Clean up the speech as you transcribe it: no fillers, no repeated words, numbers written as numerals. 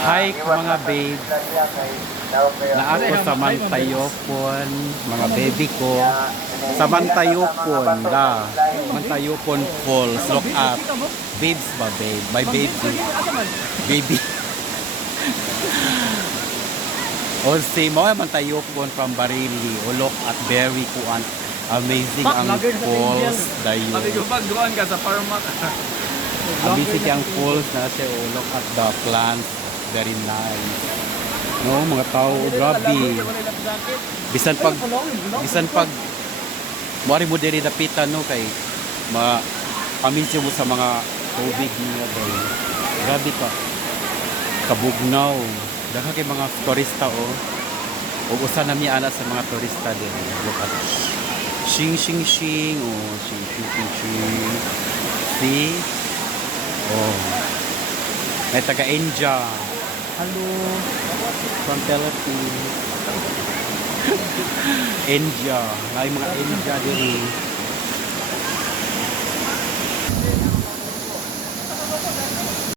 Hi mga babe. Na ako sa Mantayopon, mga baby ko. Sa Mantayopon, Mantayopon Falls. Look up. Babes ba, babe? My baby. Baby. O si mo Mantayopon from Barili. O look at very kuan. Amazing ang falls dayo. Magduan ka sa Parmac. Amazing ang falls na siya. O look at the plants. Very nice. No, mga tao, grabe. Bisan pag mari mo diri dapitan no kay paminsyo mo sa mga tubig niya day. Grabe ka. Kabugnaw. Daghan kay mga turista o usa na mi ana sa mga turista din. Look at shing shing shing shing shing shing shing. See? Oh. May taga-India. Hello. From Philippines. India. May mga India din.